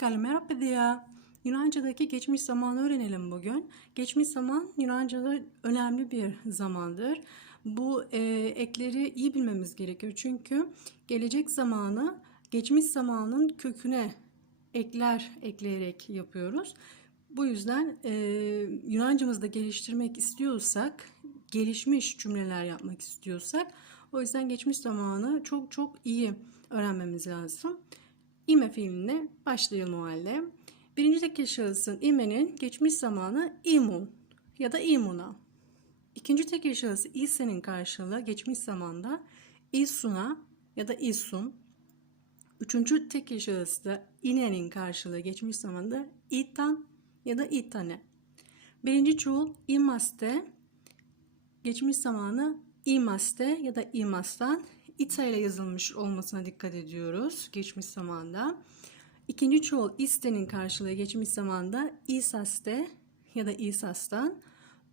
Καλημέρα παιδιά. Yunanca'daki geçmiş zamanı öğrenelim bugün. Geçmiş zaman Yunanca'da önemli bir zamandır. Bu e, ekleri iyi bilmemiz gerekiyor. Çünkü gelecek zamanı geçmiş zamanın köküne ekler ekleyerek yapıyoruz. Bu yüzden e, Yunancamızı da geliştirmek istiyorsak, gelişmiş cümleler yapmak istiyorsak o yüzden geçmiş zamanı çok çok iyi öğrenmemiz lazım. İme fiiline başlayalım o halde. Birinci tekil şahısın imenin geçmiş zamanı imun ya da imuna. İkinci tekil şahısı ise'nin karşılığı geçmiş zamanda isuna ya da isun. Üçüncü tekil şahıs da ine'nin karşılığı geçmiş zamanda itan ya da itane. Birinci çoğul imaste, geçmiş zamanı imaste ya da imastan ita ile yazılmış olmasına dikkat ediyoruz geçmiş zamanda. İkinci çoğul iste'nin karşılığı geçmiş zamanda isaste ya da isastan.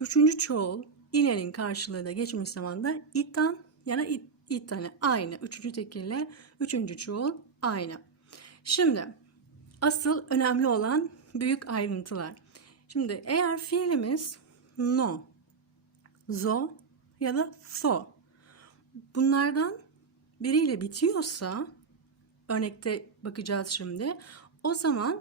Üçüncü çoğul ine'nin karşılığı da geçmiş zamanda itan ya da it, itane aynı. Üçüncü tekille üçüncü çoğul aynı. Şimdi asıl önemli olan büyük ayrıntılar. Şimdi eğer fiilimiz no, zo ya da tho bunlardan biriyle bitiyorsa örnekte bakacağız şimdi. O zaman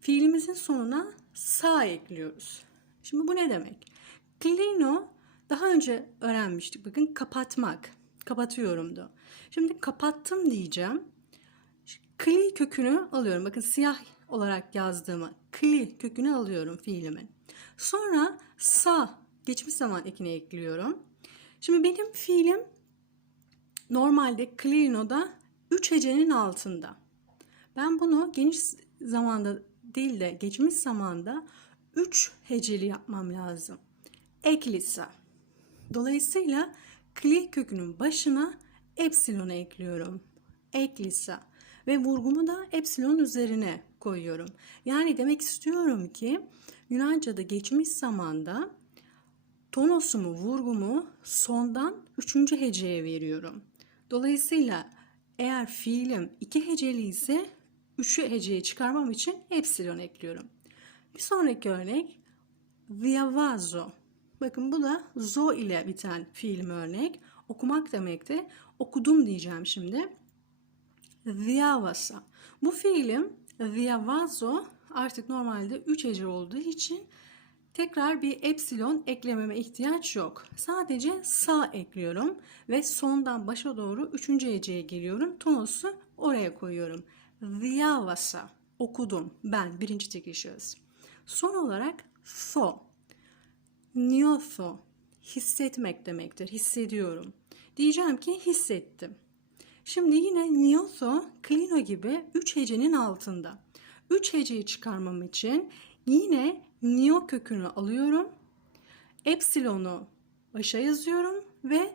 fiilimizin sonuna sa ekliyoruz. Şimdi bu ne demek? Klino daha önce öğrenmiştik. Bakın kapatmak. Kapatıyorumdu. Şimdi kapattım diyeceğim. Kli kökünü alıyorum. Bakın siyah olarak yazdığımı kli kökünü alıyorum fiilimin. Sonra sa geçmiş zaman ekine ekliyorum. Şimdi benim fiilim normalde klino'da 3 hecenin altında. Ben bunu geniş zamanda değil de geçmiş zamanda 3 heceli yapmam lazım. Eklisa. Dolayısıyla kli kökünün başına epsilonu ekliyorum. Eklisa. Ve vurgumu da epsilon üzerine koyuyorum. Yani demek istiyorum ki Yunanca'da geçmiş zamanda tonosumu, vurgumu sondan üçüncü heceye veriyorum. Dolayısıyla eğer fiilim iki heceli ise üçü heceye çıkarmam için epsilon ekliyorum. Bir sonraki örnek viavazo. Bakın bu da zo ile biten fiilim örnek. Okumak demekti. Okudum diyeceğim şimdi. Viavasa. Bu fiilim viavazo artık normalde 3 hece olduğu için tekrar bir epsilon eklememe ihtiyaç yok. Sadece sa ekliyorum ve sondan başa doğru 3. heceye geliyorum. Tonosu oraya koyuyorum. Viavasa. Okudum. Ben birinci şahıs. Son olarak tho. Niyotho. Hissetmek demektir. Hissediyorum. Diyeceğim ki hissettim. Şimdi yine niyotho, klino gibi 3 hecenin altında. 3 heceyi çıkarmam için yine nio kökünü alıyorum. Epsilonu başa yazıyorum ve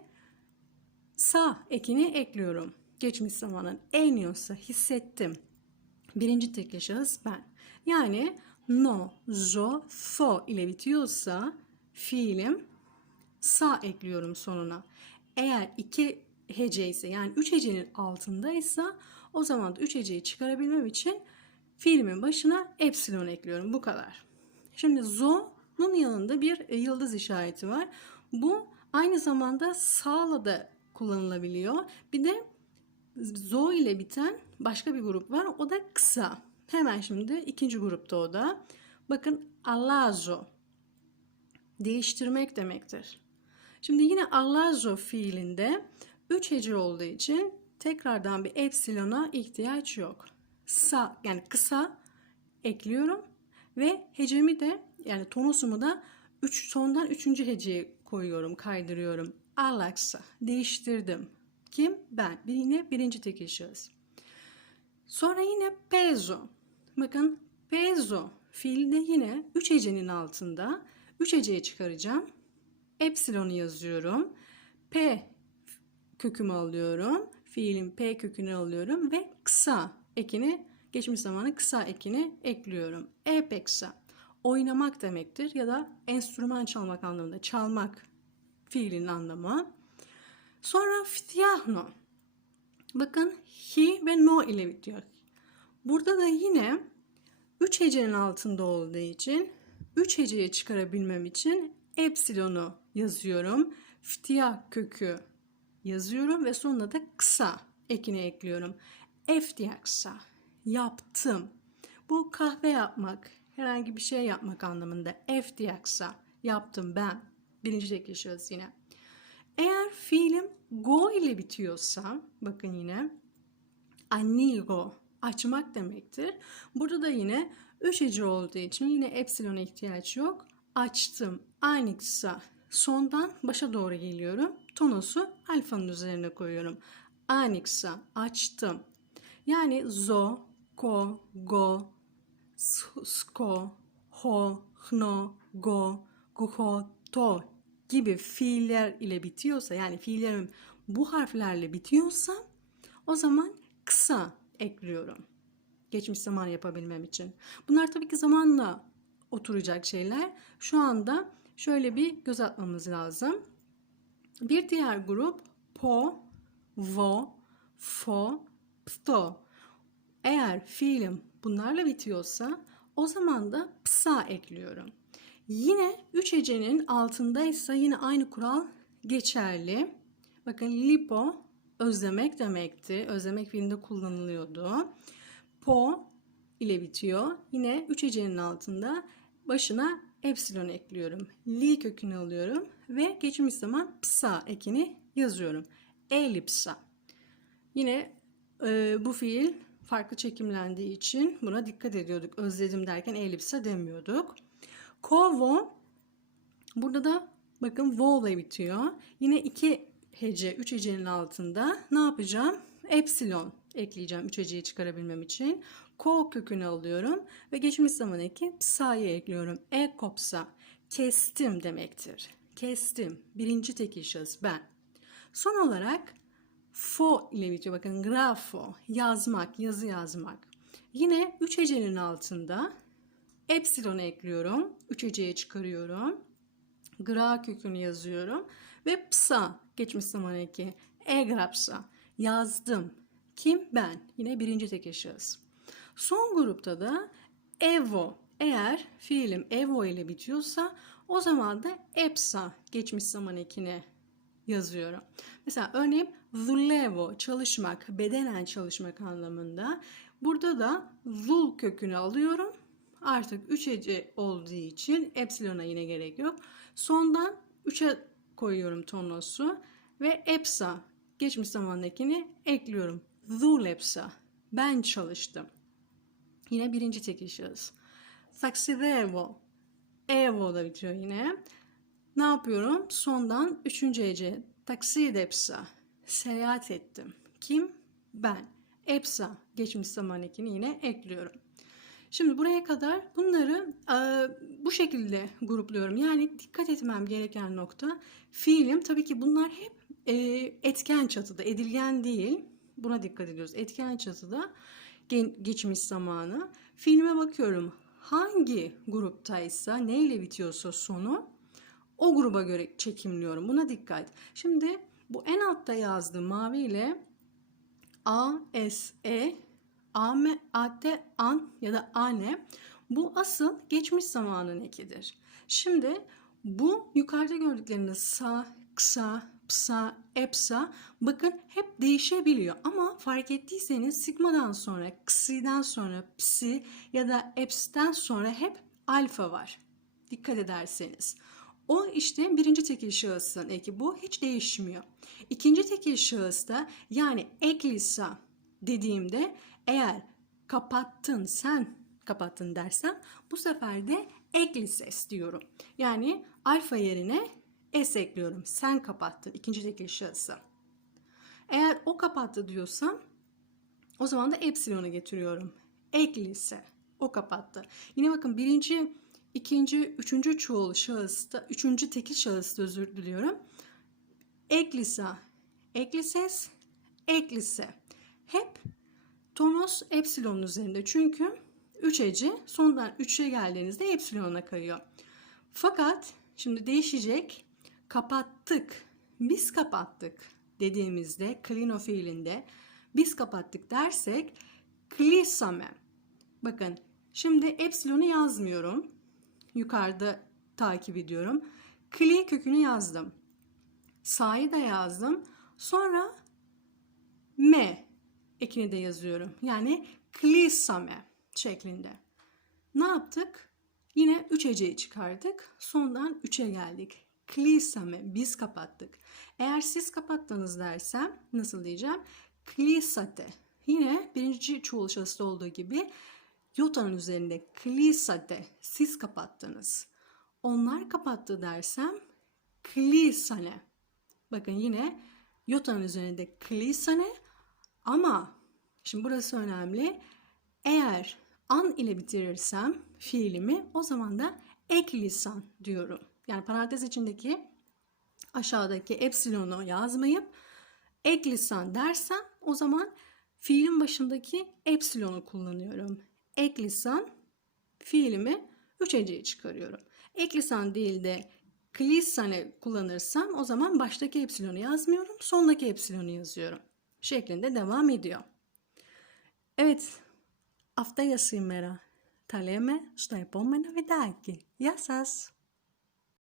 sa ekini ekliyorum. Geçmiş zamanın eniyorsa hissettim. Birinci tekil şahıs ben. Yani no, zo, fo ile bitiyorsa fiilim sa ekliyorum sonuna. Eğer iki hece ise yani üç hecenin altındaysa o zaman da üç heceyi çıkarabilmem için fiilimin başına epsilon ekliyorum. Bu kadar. Şimdi zo'nun yanında bir yıldız işareti var. Bu aynı zamanda sağla da kullanılabiliyor. Bir de zo ile biten başka bir grup var. O da kısa. Hemen şimdi ikinci grupta o da. Bakın allazo. Değiştirmek demektir. Şimdi yine allazo fiilinde 3 hece olduğu için tekrardan bir epsilona ihtiyaç yok. Sa yani kısa ekliyorum ve hecemi de yani tonusumu da 3 sondan 3. heceye koyuyorum, kaydırıyorum. Alaksa değiştirdim. Kim? Ben. Yine birinci tekil şahıs. Sonra yine peso. Bakın peso fiili de yine 3 hecenin altında. 3 heceye çıkaracağım. Epsilonu yazıyorum. P kökümü alıyorum. Fiilin P kökünü alıyorum ve kısa ekini geçmiş zamanı kısa ekini ekliyorum. Epeksa oynamak demektir ya da enstrüman çalmak anlamında çalmak fiilin anlamı. Sonra ftiahno. Bakın hi ve no ile bitiyor. Burada da yine 3 hecenin altında olduğu için 3 heceye çıkarabilmem için epsilonu yazıyorum. Ftia kökü yazıyorum ve sonuna da kısa ekini ekliyorum. Eftiaksa yaptım. Bu kahve yapmak, herhangi bir şey yapmak anlamında. Eftiaksa yaptım ben. Birinci tekil şahıs yine. Eğer fiilim go ile bitiyorsa, bakın yine anigo açmak demektir. Burada da yine üç hece olduğu için yine epsilona ihtiyaç yok. Açtım. Aynı. Sondan başa doğru geliyorum. Tonosu alfanın üzerine koyuyorum. Kısa. Açtım. Yani zo, ko, go, sko, ho, hno, go, guho, to gibi fiiller ile bitiyorsa yani fiillerim bu harflerle bitiyorsa o zaman kısa ekliyorum. Geçmiş zaman yapabilmem için. Bunlar tabii ki zamanla oturacak şeyler. Şu anda şöyle bir göz atmamız lazım. Bir diğer grup po, vo, fo, pto. Eğer fiilim bunlarla bitiyorsa o zaman da psa ekliyorum. Yine üç hecenin altındaysa yine aynı kural geçerli. Bakın lipo özlemek demekti. Özlemek fiilinde kullanılıyordu. Po ile bitiyor. Yine üç hecenin altında başına epsilon ekliyorum. Li kökünü alıyorum ve geçmiş zaman psa ekini yazıyorum. Elipsa. Yine e, bu fiil farklı çekimlendiği için buna dikkat ediyorduk. Özledim derken elipsa demiyorduk. Kovo burada da bakın vo ile bitiyor. Yine iki hece, üç hecenin altında ne yapacağım? Epsilon ekleyeceğim üç heceyi çıkarabilmem için. Ko kökünü alıyorum ve geçmiş zaman eki psa'yı ekliyorum. E kopsa kestim demektir. Kestim. Birinci tekil şahıs ben. Son olarak fo ile bitiyor. Bakın grafo yazmak, yazı yazmak. Yine üç hecenin altında epsilon ekliyorum. Üç heceye çıkarıyorum. Gra kökünü yazıyorum. Ve psa geçmiş zaman eki. Egrapsa yazdım. Kim? Ben. Yine birinci tekil şahıs. Son grupta da evo. Eğer fiilim evo ile bitiyorsa o zaman da epsa geçmiş zaman ekine yazıyorum. Mesela örneğin zulevo çalışmak, bedenen çalışmak anlamında. Burada da zul kökünü alıyorum. Artık 3 hece olduğu için epsilona yine gerek yok. Sondan 3'e koyuyorum tonosu ve epsa geçmiş zamandakini ekliyorum. Zulepsa ben çalıştım. Yine birinci tekil şahıs. Saksidevo. Evo da bitiyor yine. Ne yapıyorum? Sondan üçüncü hece. Taksidepsa. Seyahat ettim. Kim? Ben. Epsa. Geçmiş zaman ekini yine ekliyorum. Şimdi buraya kadar bunları e, bu şekilde grupluyorum. Yani dikkat etmem gereken nokta fiilim. Tabii ki bunlar hep e, etken çatıda, edilgen değil. Buna dikkat ediyoruz. Etken çatıda geçmiş zamanı. Filme bakıyorum. Hangi gruptaysa, neyle bitiyorsa sonu o gruba göre çekimliyorum. Buna dikkat. Şimdi bu en altta yazdığım mavi ile A, S, E, A, M, A, T, An ya da Ane bu asıl geçmiş zamanın ekidir. Şimdi bu yukarıda gördükleriniz sa, kısa, psa, epsa bakın hep değişebiliyor. Ama fark ettiyseniz sigmadan sonra, ksi'den sonra, psi ya da eps'ten sonra hep alfa var. Dikkat ederseniz. O işte birinci tekil şahısın eki bu hiç değişmiyor. İkinci tekil şahısta yani eklisa dediğimde eğer kapattın sen kapattın dersem bu sefer de eklises diyorum. Yani alfa yerine s ekliyorum. Sen kapattın ikinci tekil şahısı. Eğer o kapattı diyorsam o zaman da epsilonu getiriyorum. Eklise o kapattı. Yine bakın birinci ikinci, üçüncü çoğul şahısta, üçüncü tekil şahısta özür diliyorum. Eklisa, eklises, eklise. Hep tomos epsilonun üzerinde. Çünkü 3 eci sondan 3'e geldiğinizde epsilona kayıyor. Fakat şimdi değişecek. Kapattık. Biz kapattık dediğimizde klino fiilinde biz kapattık dersek klisame. Bakın şimdi epsilonu yazmıyorum. Yukarıda takip ediyorum. Kli kökünü yazdım. Sa'yı da yazdım. Sonra me ekini de yazıyorum. Yani klisame şeklinde. Ne yaptık? Yine 3 heceyi çıkardık. Sondan 3'e geldik. Klisame biz kapattık. Eğer siz kapattınız dersem nasıl diyeceğim? Klisate. Yine birinci çoğul şahısta olduğu gibi yotanın üzerinde klisate siz kapattınız. Onlar kapattı dersem klisane. Bakın yine yotanın üzerinde klisane ama şimdi burası önemli. Eğer an ile bitirirsem fiilimi o zaman da ek lisan diyorum. Yani parantez içindeki aşağıdaki epsilonu yazmayıp ek lisan dersem o zaman fiilin başındaki epsilonu kullanıyorum Ek lisan fiilimi üç heceye çıkarıyorum. Ek lisan değil de klisane kullanırsam o zaman baştaki epsilonu yazmıyorum, sondaki epsilonu yazıyorum. Şeklinde devam ediyor. Evet, αυτά για σήμερα. Τα λέμε στο επόμενο βιντεάκι. Γεια σας!